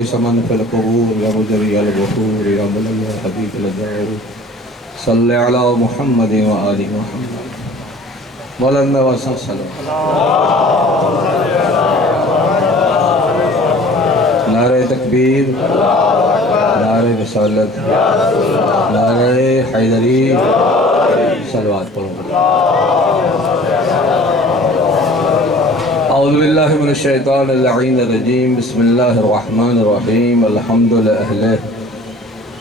समन fill कबूर या मुजरी अल गफूर या मुलल हबीब लजाऊ सल्ले अला मुहम्मद व आलि मुहम्मद बुलंद व नारे तकबीर, नारे रिसालत, नारे हैदरी, सलवात पढ़ो। औज़ु बिल्लाहि मिनश शैतानिर रजीम, बिस्मिल्लाहिर रहमानिर रहीम, अल्हम्दुलिल्लाहि अहलिही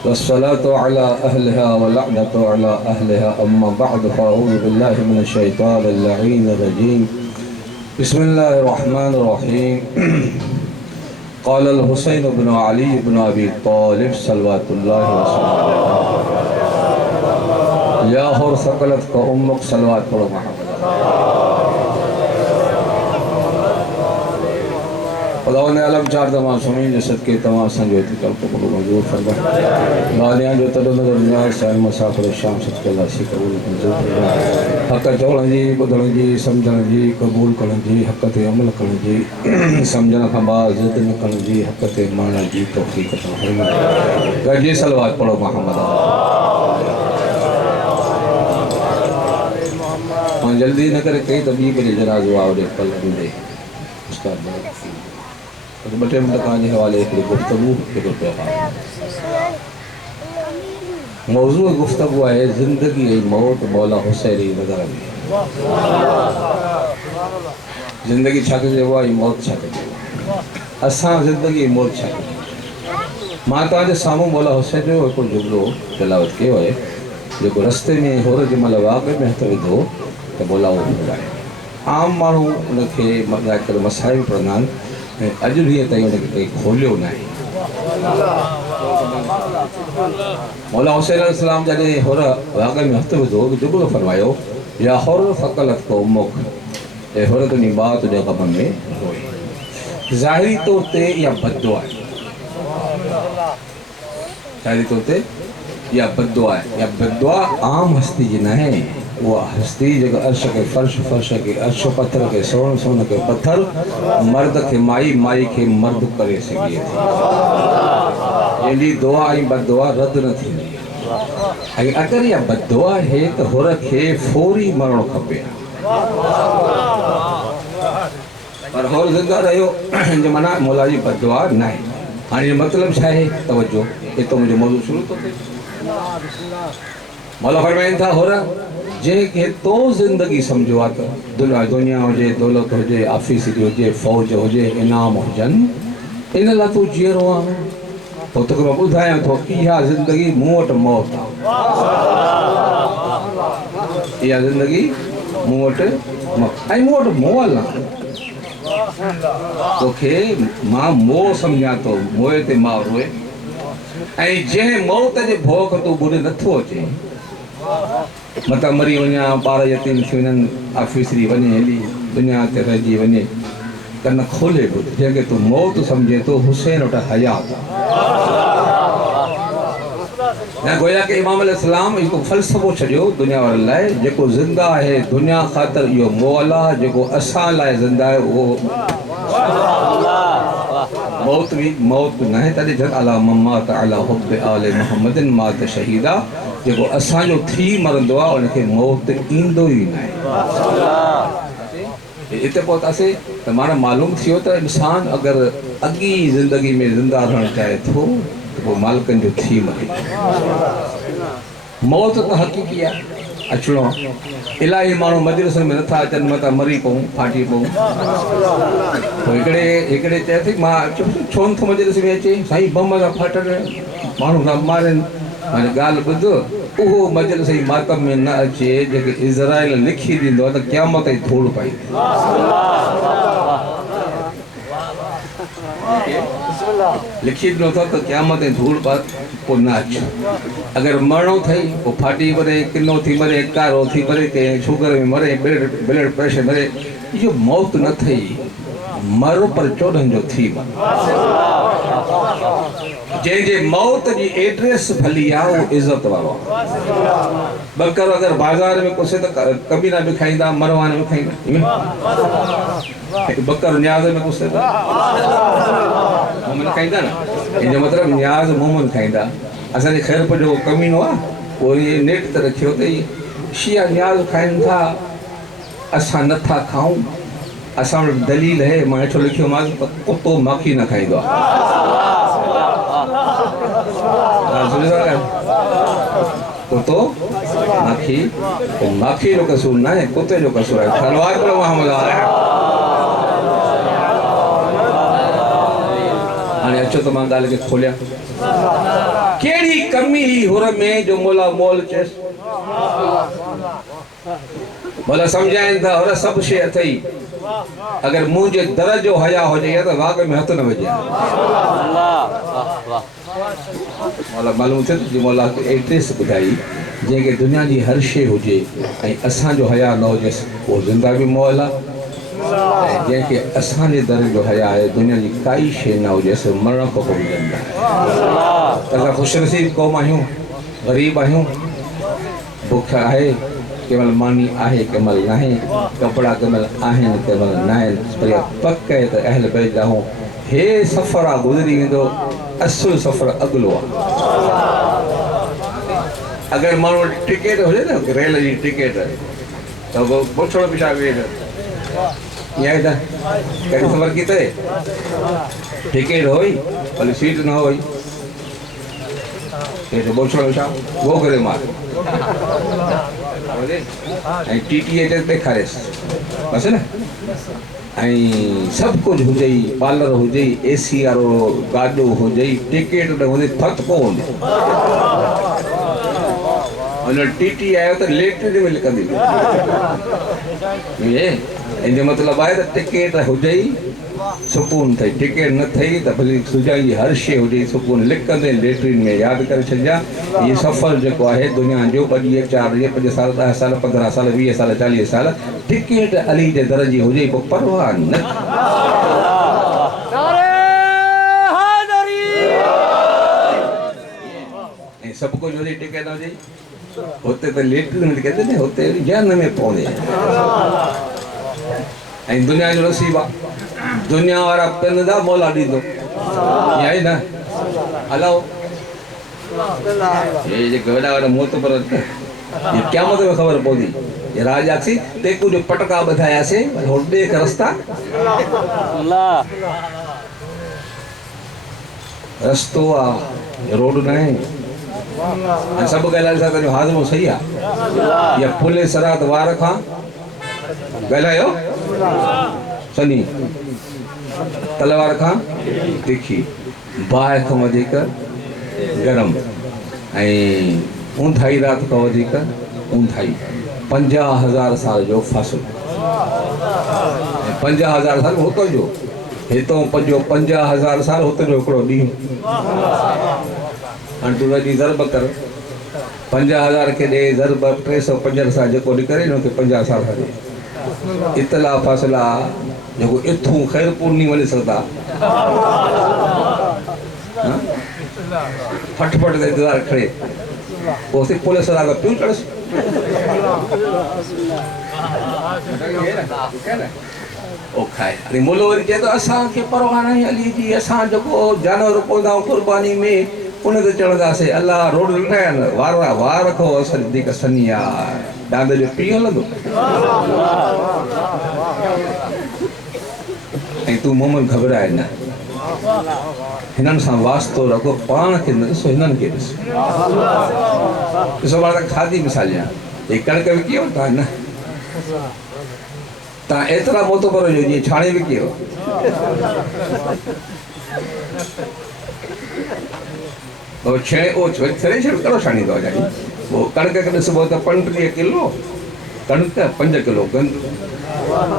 वस्सलातु अला अहलिहा व लअनतु अला अहलिहा, अम्मा बअद, फ़अऊज़ु बिल्लाहि मिनश शैतानिर रजीम, बिस्मिल्लाहिर रहमानिर रहीम। क़ाल अल हुसैन इब्न अली इब्न अबी तालिब सल्लल्लाहु अलैहि वसल्लम, या हुर सकलत का उम्मुक, सलवात पढ़ो मोहम्मद। खुदा ने अलम चार दमा सुनी जसद के तमा संजोति कल को मंजूर फरमा। गालियां जो तद नजर दुनिया से मुसाफिर शाम सच के लासी कबूल मंजूर फरमा। हक चवण जी, बुधण जी, समझण जी, कबूल करण जी, हक ते अमल करण जी, समझण खां बाद जिद न करण जी, हक ते मानण जी तौफीक अता फरमा। गॾिजी सलवात पढ़ो मोहम्मद। और जल्दी न करे कई तबी के जनाज़ो आवड़े पल ॾे उस्ताद तो बटे मिनट के हवाले एक गुफ्तगू एक पैगाम। मौजू गुफ्तगू है ज़िंदगी ऐं मौत मौला हुसैन जी नज़र में। ज़िंदगी छा चइबो आहे, मौत छा चइबो आहे, असां ज़िंदगी मौत छा चइबो। मां तव्हांजे साम्हूं मौला हुसैन जो हिकिड़ो जुमिलो तिलावत कयो आहे, जेको रस्ते में होर जंहिं महिल वाक़े में हथ विधो त मौला उहो ॿुधाए। आम माण्हू उनखे करे मसाइल पढ़ंदा आहिनि ऐं अॼु ॾींहं ताईं उनखे कंहिं खोलियो न आहे। मौला हुसैन अलैहिस्सलाम जॾहिं हुर वाक़े में हथु विधो जुमिलो फरमायो, या हुर फ़क़लत को उम्मुक, ऐं हुर तुंहिंजी माउ तुंहिंजे ग़म में रोई। ज़ाहिरी तौर ते इहा बददुआ आहे, ज़ाहिरी तौर ते इहा बददुआ आहे। इहा बददुआ आम हस्ती जी न आहे। उहा हस्ती जेका अर्श के फर्श, फर्श के अर्श, पत्थर के सोन, सोन के पत्थर, मर्द के माई, माई के मर्द करे सघे थी। जंहिंजी दुआ ऐं बददुआ रद्द न थींदी। ऐं अगरि इहा बददुआ आहे त हुर खे फौरी मरणो खपे, पर हुर ज़िंदा रहियो जो माना मौला जी बददुआ न आहे। हाणे मतिलबु छा आहे, तवजो, हितो मुंहिंजो मौज़ू शुरू थो थिए। मौला फरमाइनि था, हुर जंहिंखे तो ज़िंदगी सम्झो आहे त दुनिया हुजे, दौलत हुजे, ऑफिसरी हुजे, फ़ौज हुजे, इनाम हुजनि, इन लाइ तूं जीअरो आहे। पोइ तोखे मां ॿुधायां थो, इहा ज़िंदगी मूं वटि मौत आहे। इहा ज़िंदगी मूं वटि मौत, ऐं मूं वटि मोल आहे। तोखे मां मोह सम्झां थो, मोह ते मां रोए। ऐं जंहिं मौत जे भोख तूं बुॾे नथो अचे, मतां मरी वञा, ॿार यतीम थी वञनि, ऑफिसरी वञे हली, दुनिया ते रहिजी वञे, कन खोले ॿुध, जंहिंखे तूं मौत सम्झे थो, हुसैन वटि हयात आहे। गोया के इमाम अलैहिस्सलाम हिकु फ़लसफ़ो छॾियो दुनिया वारनि लाइ, जेको ज़िंदा आहे दुनिया ख़ातिर इहो मोल आहे, जेको असां लाइ ज़िंदा आहे उहो मौत बि मौत न आहे। तॾहिं जन अला ममात अला हुब्ब आले मुहम्मदिन मात शहीदा, जेको असांजो थी मरंदो आहे उनखे मौत ईंदो ई न आहे। हिते पहुतासीं त माना मालूम थी वियो त इंसान अगरि अॻी ज़िंदगी में ज़िंदा रहणु चाहे थो त पोइ मालिकनि जो थी मरे। मौत त हक़ीक़ी आहे, अचिणो आहे। इलाही माण्हू मजलिसनि में नथा अचनि, मतां मरी पऊं, फाटी पऊं। पोइ हिकिड़े चए थी, मां छो नथो मजलिस में अचे, साईं बम था फाटनि, माण्हू था मारनि। हाणे ॻाल्हि ॿुध, उहो मजलिस जी मातम में न अचे जेके इज़राइल लिखी ॾींदो आहे त क़यामत जी धूड़ पाईंदी। लिखी ॾिनो अथव त क़यामत जी धूड़ पा, पोइ न अचो। अगरि मरणो अथई पोइ फाटी मरे, किनो थी मरे, कारो थी मरे, कंहिं शुगर में मरे, ब्लड प्रेशर मरे, इहो मौत न अथई। मर पर चोॾहं जो थी मर। जंहिंजे मौत जी एड्रेस भली आहे उहो इज़त वारो आहे। बकर अगर बाज़ार में कुसे त कबीरा बि खाईंदा, मरवान बि खाईंदा, बकर न्याज़ में कुसे त मोमिन खाईंदा न। हिन जो मतिलबु न्याज़ मोमिन खाईंदा। असांजे ख़ैर जो कमीनो आहे उहो इहे नेट ते रखियो अथई, शिया न्याज़ खाइनि था, असां नथा खाऊं। असां वटि दलील है, मां हेठो लिखियोमांसि त कुतो माखी न खाईंदो आहे। कुतो माखी, माखी जो कसूर न आहे, कुते जो कसूर आहे। सलवार करो मोहम्मद हाणे अचो त मां ॻाल्हि खे खोलियां। कहिड़ी कमी ही हुर में जो मोला मोल चएसि? भला सम्झाइनि था हुर सभु शइ अथई, अगर मुंहिंजे दर जो हया हुजे त वाग में हथ न विझे। मौला मालूम थियो जी मौला एड्रेस ॿुधाई जंहिंखे दुनिया जी हर शइ हुजे ऐं असांजो हया न हुजेसि उहो ज़िंदा बि मौल आहे, ऐं जंहिंखे असांजे दर जो हया आहे दुनिया जी काई शइ न हुजेसि मरण खां पोइ बि ज़िंदा आहे। असां ख़ुशनसीब क़ौम आहियूं, ग़रीब आहियूं, बुख आहे, केवल मानी आहे, केवल न आहे, कपिड़ा केवल आहिनि, केवल न आहिनि, पर पक आहे त अहल बैत रहूं। हे सफ़र आहे गुज़री वेंदो, असुल सफ़र अॻिलो आहे। अगरि माण्हू वटि टिकेट हुजे न, रेल जी टिकेट, त पोइ पुछणो बि छा वेह ईअं आहे त कॾहिं ख़बर की ते टिकेट हुई भले सीट न हुई, पुछणो छा उहो करे मार ऐं टीटीए ते ॾेखारेसि बसि न। ऐं सभु कुझु हुजे, पार्लर हुजे, एसी वारो गाॾो हुजे, टिकेट न हुजे, थधि कोन हूंदी। हुन टीटी आयो त लेटरिन में लिखंदी, हिन जो मतिलबु आहे त टिकेट हुजे सुकून अथई, टिकेट न अथई त भली सुजाई जी हर शइ हुजे सुकून लिखंदे लेटरिन में यादि करे छॾिजां। इहो सफ़र जेको आहे दुनिया जो 2 ॾींहं 4 ॾींहं 5 साल 10 साल 15 साल 20 साल 40 साल, टिकेट अली जे दर जी हुजे पोइ परवाह न। ऐं सभु कुझु हुजे टिकेट न हुजे, हुते त लेटरिन में कहंदे न, हुते जहन में पवंदे। ऐं दुनिया जो नसीब आहे, दुनिया वारा पिनंदा मौला ॾींदो, ईअं आहे न। हलाओ ये जेके वॾा वॾा मोतबर ये क़यामत में ख़बर पवंदी। ये राजासी तेकू जो पटका ॿधायासीं होॾे रस्ता रस्तो आहे, रोड न आहे। सभु ॻाल्हाइनि था तुंहिंजो हाज़िमो सही आहे, या पुले सरात वार खां ॻाल्हायो सनी, तलवार खां तिखी, बाहि खां वधीक गरम, ऐं ऊंधाई राति खां वधीक ऊंधाई। 50,000 साल जो फ़ासिलो, 50,000 साल हुतो जो, हितो पंहिंजो 50,000 साल, हुते जो हिकिड़ो ॾींहुं। हाणे तूं वॾी ज़रब कर, 50,000 खे ॾे ज़रब 365 सां जेको निकिरे न हुनखे 50 साल हले। इतला फ़ासिला जेको इथूं ख़ैरपुर नहीं वञी सघंदा, फटफट ते इंतज़ारु खड़े पोइ उते पुलिस वारा पियूं चढ़सि। ओ खाए अरे मुलो वरी चए थो असांखे परवाह न अली जी, असां जेको जानवर पवंदा आहियूं क़ुर्बानी में उन ते चढ़ंदासीं। अलाह रोड ॾिठा आहिनि, वार रखो असां वधीक सनी आहे, ॾांद जो पीउ हलंदो। ऐं तूं मोमन घबराए न, हिननि सां वास्तो रखो, पाण खे न ॾिसो, हिननि खे ॾिसो। ॾिसो पाण खाधी मिसाल ॾियां, हे कणिक विकी वरिता न, तव्हां एतिरा मोतबर हुजो जीअं छाणे विकी हो। छेणे उहो छेणे छेड़ो कहिड़ो छाणींदो आहे जानी, उहो कणिक खे ॾिसबो त 35 किलो कणिक, 5 किलो गंद,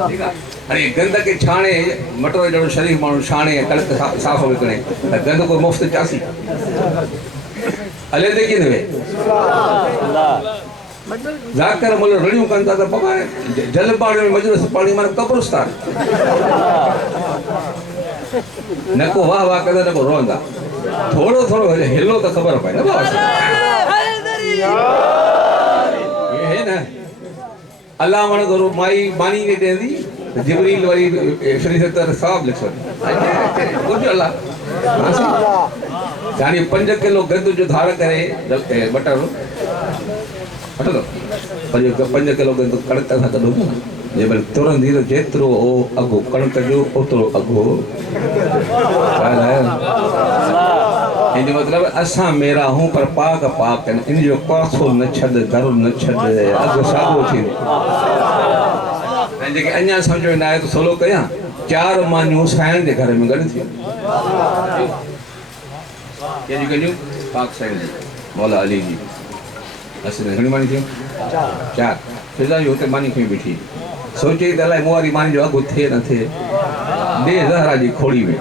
ठीकु आहे। अरे गंद खे छाणे, मटर जहिड़ो शरीफ़ माण्हू छाणे कणिक साफ़ विकिणे त गंद को मुफ़्त चासी हले ते कीअं वे। ज़ाकर मुल रड़ियूं कनि था त बाबा जल पाणी में मजलिस पाणी माना कब्रिस्तान, न को वाह वाह कंदा न को रोअंदा। थोड़ो थोड़ो हिलो तो खबर पए ना बाबा ये है ना अल्लाह मन करो माई बानी ने देंदी जिब्रील वाली फरिश्ता साहब लिखो कुछ अल्लाह यानी 5 किलो गंद जो धार करे बटर हटो 5 किलो गंद कणक था कढो जे बल तुरंदी तो जेतिरो अगो कणक जो ओतिरो अगो इन मतलब असा मेरा हूं पर पाक पाक इन जो पासो न छद घर न छद अगो सागो थी जे अन्या समझो ना तो सोलो कया 4 मानियूं साईं जे घर में गड थी के जी कजू पाक साईं जी मौला अली जी असने घणी मानी थी 4 फिजा जो ते मानी खई बैठी सोचे त अलाए मुआरी मानी जो अगो थे न थे दे ज़हरा जी खोड़ी में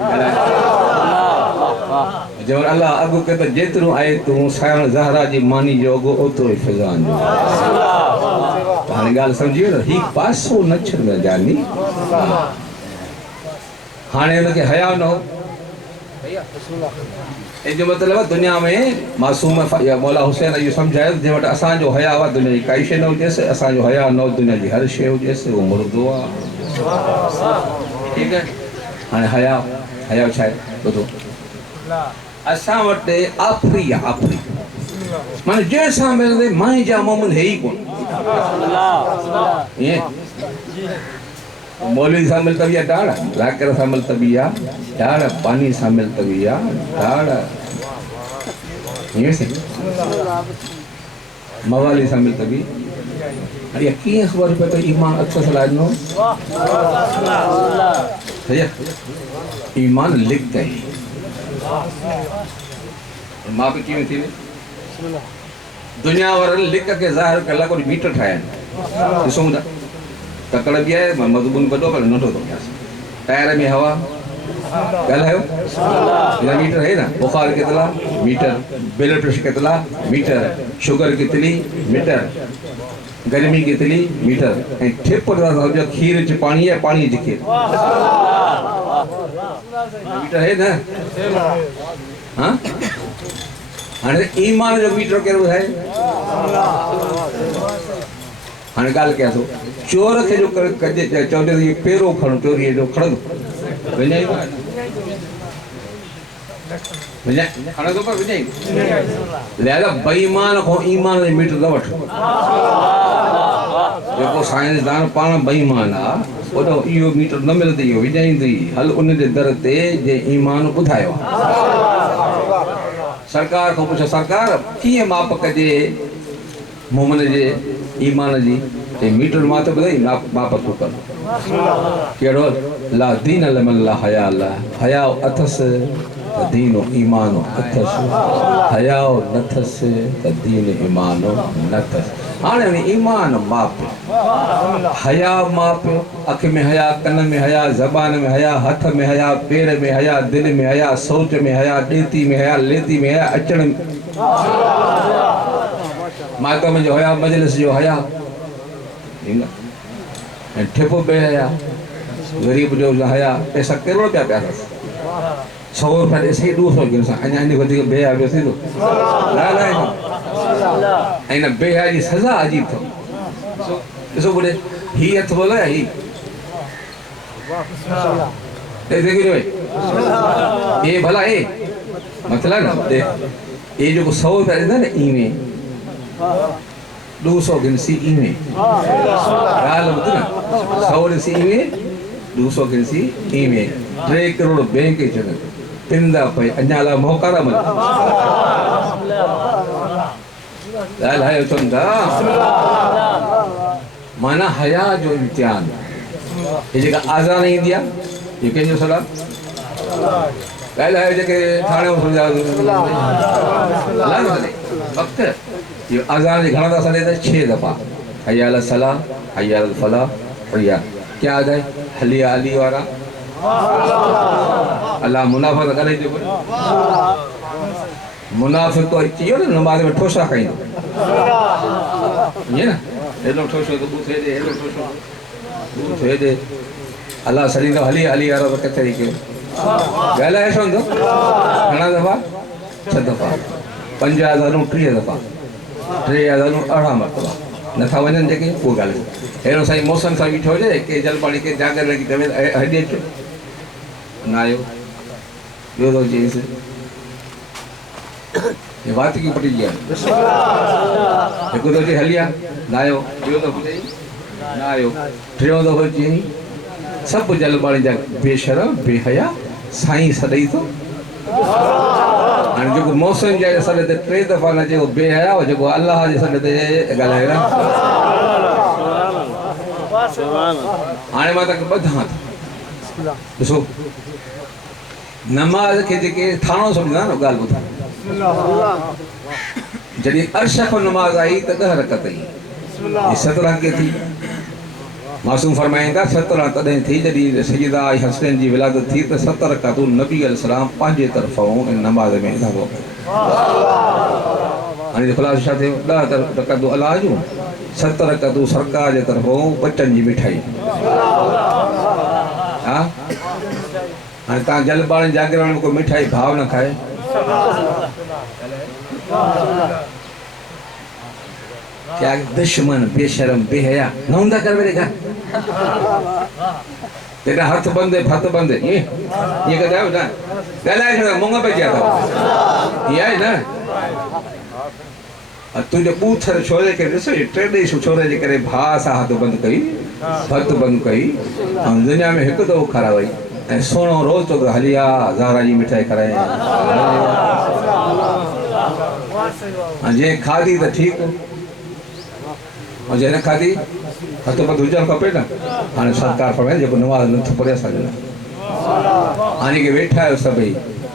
जब अल्लाह अगो के त जेतिरो आए तू साईं ज़हरा जी मानी जो अगो ओतिरो ही फिजान जो हाणे ॻाल्हि सम्झी वियो ही पासो न छॾ जानी हाणे हुनखे हया न हो जो मतलब दुनिया में मासूम मौला हुसैन इहो सम्झायो जे वटि असांजो हया हुआ दुनिया जी काई शइ न हुजेसि असांजो हया न दुनिया जी हर शइ हुजेसि उहो मुर्दो आहे ठीकु आहे हाणे हया छा आहे ॿुधो असां वटि आफ़री आहे आफ़री माना जंहिंसां मिलंदे माई जा मोमिन है ई कोन ईअं मौलवी सां मिल तबी आहे डाढ़ लाकर सां मिल तबी आहे डाढ़ पानी सां मिल तबी आहे डाढ़ ईअं सही मवाली सां मिल तबी अरे कीअं ख़बर पए त ईमान अक्सर सलाहनो सही ईमान लिख गई मां पे कीअं थी दुनिया वारनि लिख के ज़ाहिर कला कोई मीटर ठाहिनि ॾिसूं था तकड़ भी है मजबून वॾो पर नंढो थो टायर में हवा ॻाल्हायो मीटर है ना बुखार केतिरा मीटर ब्लड प्रेशर केतिरा मीटर शुगर केतिरी मीटर गर्मी केतिरी मीटर ऐं ठिप जो खीर च पानी है पानी ज खीर मीटर है ना हाँ हाणे ईमान जो मीटर कहिड़ो है हाणे ॻाल्हि कयां थो चोर खे जो कजे चवंदे त इहो पहिरों खणो चोरीअ जो खणंदो विञाई खणंदो पर विञाई लिहाज़ा बेईमान खां ईमान जो मीटर न वठो जेको साइंसदान पाण बेईमान आहे ओॾो इहो मीटर न मिलंदो इहो विञाईंदी हल उन जे दर ते जे ईमान ॿुधायो सरकार खां पुछो सरकार कीअं माप कजे मोमिन जे ईमान जी मीटर मां त ॿुधाई माप तूं कर कहिड़ो ला दीन लमन ला हया ला हया अथसि त दीन ईमान अथसि हया नथसि त दीन ईमान न अथसि हाणे ईमान माप हया माप अख में हया कन में हया ज़बान में हया हथ में हया पेर में हया दिल में हया सोच में हया ॾेती में हया लेती में हया अचण मातम जो हया मजलिस जो हया ठिप पे हया गरीब जो हया पैसा करोड़ रुपया पिया 100 रुपया ॾेसी 200 गिन सां अञा इन वधीक बेहया पियो थींदो ऐं हिन बेहया जी सज़ा अजीब अथव ॾिसो ॿुधे ही हथ बोला ही ये भला ए मतलब ना ये जो 100 रुपया ॾींदा न इवें 200 गिनसी इवें ॻाल्हि ॿुध न 100 ॾिसी इवें 200 गिनसी इवें 3 करोड़ बैंक अचनि पिंदा पई अञा ला मौका न मिले ॻाल्हायो चवनि था माना हया जो इम्तिहान ये जेका आज़ान ईंदी आहे ये कंहिंजो सलाह ॻाल्हायो जेके थाणे वक़्तु ये अज़ान जी घणा दफ़ा सॾे त 6 दफ़ा हया अल सलाह हया अल फलाह हया क्या आ जाए हलिया अली वारा अल्लाह मुनाफ़ा त करे थो मुनाफ़िक तो अची वियो न नमाज़ में ठोसा खाईंदो ईअं न हेॾो ठोसो त ॿूथ हेॾे हेॾो ठोसो ॿूथ हेॾे अल्लाह सॼी हली वारो त किथे ई कयो ॻाल्हाए छो घणा दफ़ा 6 दफ़ा 5 हज़ारूं 30 दफ़ा 3 हज़ारूं 18 मरतबा नथा वञनि जेके उहो ॻाल्हि अहिड़ो साईं मौसम सां बीठो हुजे के जलपाणी के जागर लॻी चवे हॾी अचो न आयो ॿियो थो चएसि वातिकी पटिजी आहे हिकु थो चए हली आहे न आयो ॿियो थो चई न आयो टियों दफ़ो चई सभु जलपाणी जा बेशरम बेहया साईं सॾई थो हाणे जेको मौसम जे सॾ ते 3 दफ़ा न जेको बेहया हो जेको अलाह जे सॾ ते ॻाल्हाए हाणे मां तव्हांखे ॿुधां थो ॾिसो नमाज़ खे जेके थाणो सम्झंदा न ॻाल्हि ॿुधां जॾहिं अर्श खां नमाज़ आई त 10 रकत ई 17 के थी मासूम फरमाइनि था 17 तॾहिं थी जॾहिं सैयदा हसनैन जी विलादत थी त 70 रकातूं नबी अलैहिस्सलाम पंहिंजे तरफ़ां इन नमाज़ में इज़ाफ़ो कयो हाणे ख़ुलासो छा थियो 10 रकातूं अलाह जूं 70 रकातूं सरकार जे तरफ़ां बचनि जी मिठाई हा हाणे तव्हां जलपाणी जागरण में कोई मिठाई भाव न खाए क्या दुश्मन बेशरम बेहया न हूंदा कर मेरे घर तेरा हथ बंद है फत बंद है ये कहता है ना ॻाल्हाए छॾियो मुंहं पे किया था ये है ना तुंहिंजे ॿूथर छोरे खे ॾिसो टे छोरे जे करे भाउ सां हथ बंदि कई हथ बंदि कई ऐं दुनिया में हिकु दफ़ो खाराए वई ऐं सोणो रोज़ तो हली आ ज़ारा जी मिठाई खाराए जे खाधी त ठीकु और जे न खाधी हथ बंदि हुजणु खपे न हाणे सरकार फरमाए जेको नमाज़ नथो पढ़े असांजो न हाणे के वेठा आहियो सभई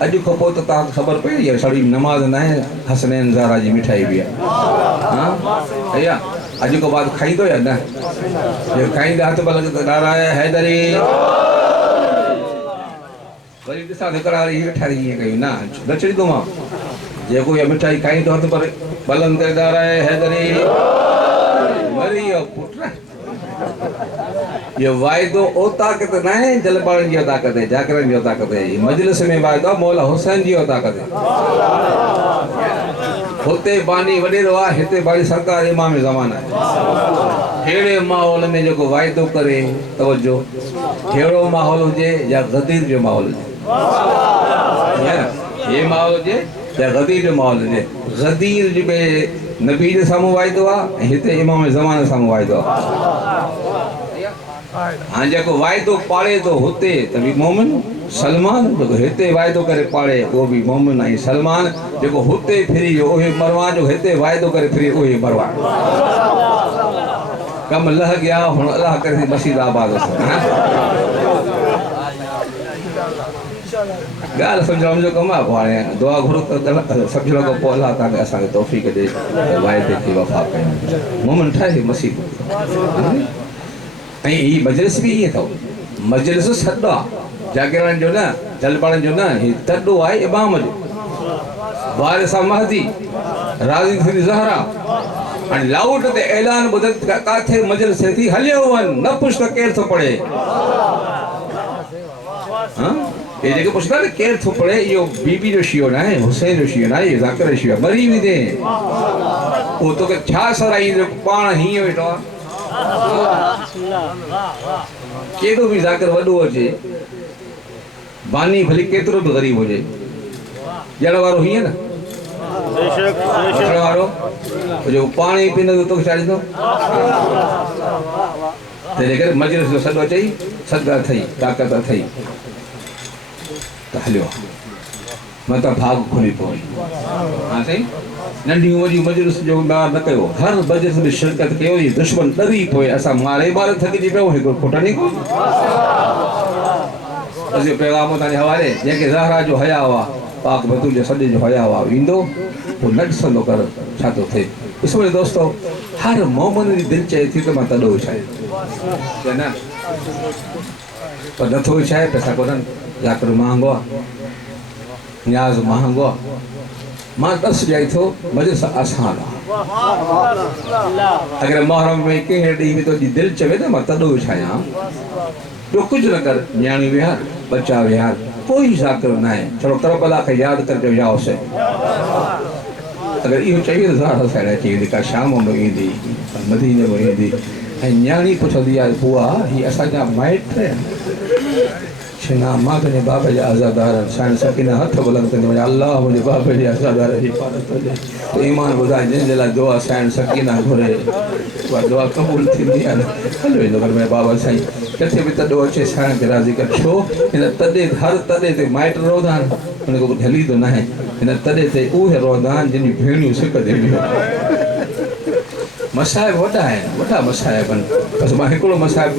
अॼु खां पोइ त तव्हांखे ख़बर पई इहा साड़ी नमाज़ न आहे हसनैन ज़ारा जी मिठाई बि आहे हा भैया अॼु खां बाद खाईंदो या न जे खाईंदा हथ बल त नाराए हैदरी वरी ॾिसां हिकिड़ा हीअ वेठा हीअं कयूं न चढ़ंदो मां जेको इहा मिठाई खाईंदो हथ पर बलनि करे नाराए हैदरी वरी इहो पुट ये वायदो ओ ताकत न है जलपाणी जी ताकत है जागरण जी ताकत है मजलिस में वायदो मौला हुसैन जी ताकत है होते बानी वडेरो आ हिते बानी सरकार इमाम ज़माना है हेड़े माहौल में जो वायदो करे तवज्जो हेड़ो माहौल हुजे या गदीर जो माहौल हुजे ये माहौल हुजे या गदीर जो माहौल हुजे गदीर जी में नबी जे साम्हूं वायदो आहे हिते इमाम ज़माने साम्हूं वायदो आहे हाँ जेको वायदो पाड़े तो होते तभी मोमिन सलमान जेको हिते वायदो करे पाड़े वो भी मोमिन ऐं सलमान जेको हुते फिरी ओहे मरवान जो हिते वायदो करे फिरी ओहे मरवान कम लह गया हुन अल्लाह करे मस्जिद आबाद ॻाल्हि सम्झण जो कमु आहे हाणे दुआ घुरो त सम्झण खां पोइ अलाह तव्हांखे असांखे तौफ़ीक़ ॾे वाइदे खे वफ़ा कयूं मोमिन ठाहे मस्जिद ऐं ही मजलिस भी ईअं अथव मजलिस सॾो आहे जागरण जो न जलपाणी जो न ही तॾो आहे इमाम जो वारिस महदी राज़ी थी ज़हरा हाणे लाउड ते ऐलान ॿुधनि किथे मजलिस थिए थी हलियो वञ न पुछ त केरु थो पढ़े ये जेके पुछंदा न केरु थो पढ़े इहो बीबी जो शियो न आहे हुसैन जो शियो न आहे ज़ाकिर जो शियो मरी बि थिए पोइ तोखे छा सराईंदो पाण हीअं वेठो आहे केॾो बि ज़ाकिर वॾो हुजे बानी भली केतिरो बि ग़रीब हुजे ॼण वारो हीअं न वठण वारो जो पाणी पीअंदो तोखे छा ॾींदो तंहिंजे करे मजलिस जो सॾो अचई सदका अथई ताक़त अथई त हलियो मतां भाग खुली पियो हा साईं नंढियूं वॾियूं मजलिस जो न कयो हर मजलिस में शिरकत कयो ई दुश्मन ॾरी पोइ असां मारे थकिजी पियो हिकिड़ो खुटणी कोन अॼु पैगाम तव्हांजे हवाले जंहिंखे ज़हरा जो हया हुआ पाक बतूल जे सॼे जो हया हुआ ईंदो पोइ न ॾिसंदो कर छा थो थिए ॾिसो दोस्तो हर मोमिन जी दिलि चए थी त मां तॾो विछाए न पर नथो विछाए पैसा कोन्हनि ज़ाकिर महांगो आहे न्याज़ महांगो आहे मां दर्स ॾियाई थो मजलिस आसान आहे अगरि मुहर्रम में कंहिं ॾींहुं बि तुंहिंजी दिलि चवे त मां तॾो विछायां ॿियो कुझु न कर न्याणी विहार बच्चा विहार कोई ज़ाकिर न आहे। चलो करबला खे यादि करिजो या हुसैन। अगरि इहो चई त ज़ाहिर साइड अची वेंदी, का शाम में ईंदी, मदीने में ईंदी ऐं न्याणी पुछंदी आहे बुआ हीअ असांजा माइट छा मां पंहिंजे बाबा जा आज़ादार साईं सकीना हथ बुलंद कंदी वञा अलाह मुंहिंजे बाबे जे आज़ादार जी हिफ़ाज़त हुजे। त ईमान ॿुधाए जंहिंजे लाइ दुआ साईं सकीना घुरे उहा दुआ क़बूल थींदी आहे। हल वेंदो घर में बाबा साईं किथे बि तॾो अचे साईं खे राज़ी कर। छो हिन तॾे हर तॾे ते माइट रहंदा आहिनि, हुन को हली थो न आहे। हिन तॾे ते उहे रहंदा आहिनि जिन जूं भेणियूं सिक देंदियूं। मसाइब वॾा आहिनि, वॾा मसाइब आहिनि। बसि मां हिकिड़ो मसाइब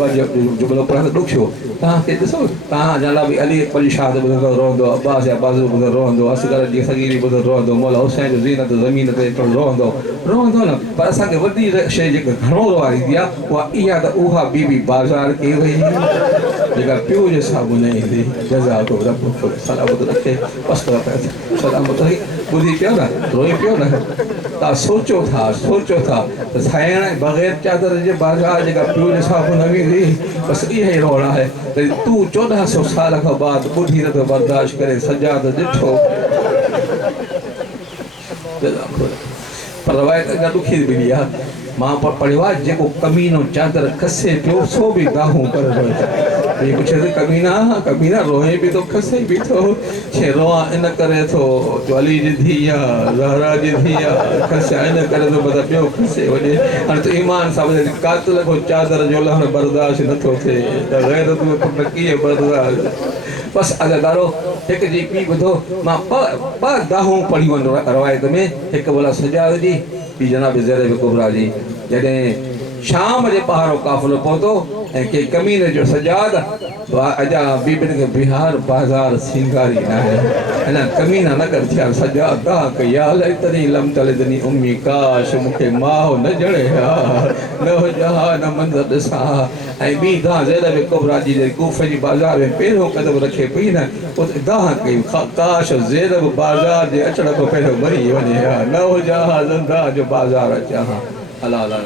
जुमिलो पढ़ां त ॾुखियो। तव्हांखे ॾिसो, तव्हां जा बि अली अकबर शाह ॿुधंदो रहंदो, अब्बास जा बाज़ू ॿुधंदो रहंदो, असगर जी सगीरी ॿुधंदो रहंदो, मौला हुसैन जो ज़ीनत ज़मीन ते रहंदो न। पर असांखे वॾी शइ जेका घणो वारींदी आहे उहा इहा त उहा बीबी बाज़ार कई वई जेका पियो जे साम्हूं न ईंदी। जज़ाको रब सलामत रखे, पस्त सलामत रखे। ॿुधी पियो न, रोई पियो न। तव्हां सोचो था त साइण बग़ैर चादर जे बाज़ार जेका पियो जे साम्हूं न वेंदी। बसि इहा ई रोड़ा आहे त तूं 1400 साल खां बाद ॿुधी नथो बर्दाश्त करे सजाद ॾिठो। पर रवायत अञा ॾुखी मिली आहे। मां पढ़ियो आहे जेको कमीनो चादर खसे पियो सो बि दाहूं करे रोए। पुछे त कमीना रोए बि थो खसे बि थो। छे रोआ इन करे थो जो अली जी धीउ आहे, ज़हरा जी धीउ आहे, खसे इन करे थो मतिलबु ॿियो खसे वञे। हाणे त ईमान सां कातिल खां चादर जो लहण बर्दाश्त नथो थिए त ग़ैरत में कीअं बर्दाश्त। बसि अदादारो हिकु जी ॿी ॿुधो, मां ॿ दाहूं पढ़ियूं आहिनि रवायत में। हिकु भला सजाद जी, ॿी जनाब ज़ैनब कुबरा जी। जॾहिं शाम जे ॿाहिरो काफ़िलो पहुतो ऐं कंहिं कमीने जो सजाद अजा बीबियुनि खे बिहार बाज़ार सिंगारी न आहे, अञा कमीना न कर थिया। सजाद दाह कई आहे तॾहिं लम तलदनी उम्मी काश मूंखे माउ न ॼणे हा न हुजा न मंज़र ॾिसां। ऐं ॿी दाह ज़ैनब कुबरा जी कूफे जी बाज़ार में पहिरियों कदम रखे पई न, उते दाह कई काश ज़ैनब बाज़ार जे अचण खां पहिरियों मरी वञे हा न हुजा ज़ंदा जो बाज़ार अचां हा। अला अला